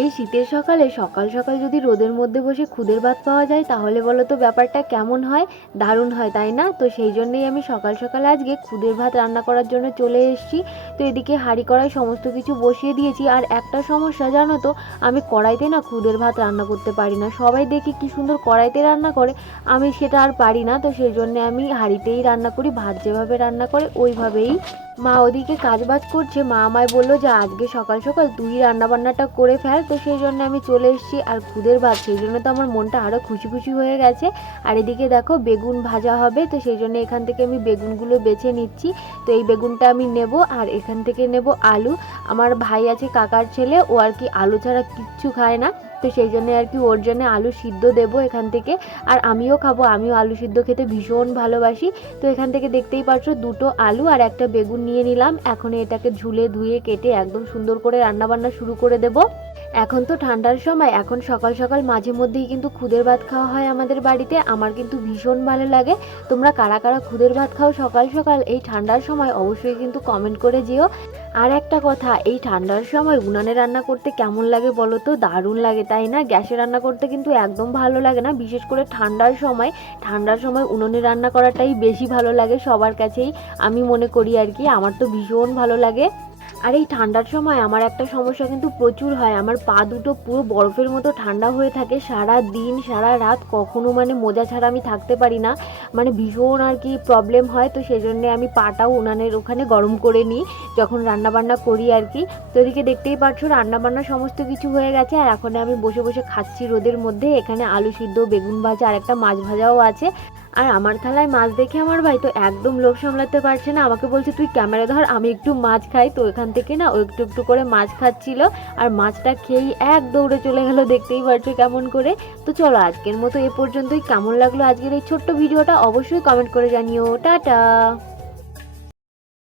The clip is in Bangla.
এই শীতের সকালে সকাল সকাল যদি রোদের মধ্যে বসে খুদের ভাত পাওয়া যায় তাহলে বলো তো ব্যাপারটা কেমন হয়। দারুণ হয় তাই না? তো সেই জন্যই আমি সকাল সকাল আজকে খুদের ভাত রান্না করার জন্য চলে এসেছি। তো এদিকে হাঁড়ি কড়াই সমস্ত কিছু বসিয়ে দিয়েছি। আর একটা সমস্যা জানো তো, আমি কড়াইতে না খুদের ভাত রান্না করতে পারি না। সবাই দেখি কি সুন্দর কড়াইতে রান্না করে, আমি সেটা আর পারি না। তো সেই জন্য আমি হাঁড়িতেই রান্না করি, ভাত যেভাবে রান্না করে ওইভাবেই। মা ওদিকে কাজবাজ করছে, মা আমায় বললো যে আজকে সকাল সকাল তুই রান্না বান্নাটা করে ফেল। তো সেই জন্য আমি চলে এসেছি। আর খুদের ভাত, সেই জন্য তো আমার মনটা আরও খুশি খুশি হয়ে গেছে। আর এদিকে দেখো বেগুন ভাজা হবে, তো সেই জন্য এখান থেকে আমি বেগুনগুলো বেছে নিচ্ছি। তো এই বেগুনটা আমি নেব, আর এখান থেকে নেব আলু। আমার ভাই আছে, কাকার ছেলে, ও আর কি আলু ছাড়া কিচ্ছু খায় না। তো সেই জন্য আর কি ওর জন্য আলু সিদ্ধ দেবো এখান থেকে। আর আমিও খাবো, আমিও আলু সিদ্ধ খেতে ভীষণ ভালোবাসি। তো এখান থেকে দেখতেই পাচ্ছ দুটো আলু আর একটা বেগুন নিয়ে নিলাম। এখন এটাকে ঝুলে ধুয়ে কেটে একদম সুন্দর করে রান্না বান্না শুরু করে দেব। এখন তো ঠান্ডার সময়, এখন সকাল সকাল মাঝে মধ্যেই কিন্তু খুদের ভাত খাওয়া হয় আমাদের বাড়িতে। আমার কিন্তু ভীষণ ভালো লাগে। তোমরা কারা কারা খুদের ভাত খাও সকাল সকাল এই ঠান্ডার সময় অবশ্যই কিন্তু কমেন্ট করে যেও। আর একটা কথা, এই ঠান্ডার সময় উনানে রান্না করতে কেমন লাগে বলো তো? দারুণ লাগে তাই না? গ্যাসে রান্না করতে কিন্তু একদম ভালো লাগে না, বিশেষ করে ঠান্ডার সময়। ঠান্ডার সময় উনুনে রান্না করাটাই বেশি ভালো লাগে সবার কাছেই, আমি মনে করি আর কি। আমার তো ভীষণ ভালো লাগে। আর এই ঠান্ডার সময় আমার একটা সমস্যা কিন্তু প্রচুর হয়, আমার পা দুটো পুরো বরফের মতো ঠান্ডা হয়ে থাকে সারা দিন সারা রাত। কখনো মানে মোজা ছাড়া আমি থাকতে পারি না, মানে ভীষণ আর কি প্রবলেম হয়। তো সেই জন্যে আমি পাটাও উনানের ওখানে গরম করে নিই যখন রান্না বান্না করি আর কি। তো এদিকে দেখতেই পাচ্ছ রান্না বান্না সমস্ত কিছু হয়ে গেছে। আর এখন আমি বসে বসে খাচ্ছি রোদের মধ্যে। এখানে আলু সিদ্ধ, বেগুন ভাজা আর একটা মাছ ভাজাও আছে। আর আমার থালায় মাছ দেখে আমার ভাই তো একদম লোভ সামলাতে পারছে না, আমাকে বলছে তুই ক্যামেরা ধর, আমি একটু মাছ খাই। তো এখান থেকে না ও একটু একটু করে মাছ খাচ্ছিল, আর মাছটা খেয়েই এক দৌড়ে চলে গেল, দেখতেই পারছো কেমন করে। তো চলো আজকের মতো এ পর্যন্তই। কেমন লাগলো আজকের এই ছোট্ট ভিডিওটা অবশ্যই কমেন্ট করে জানিও। টাটা।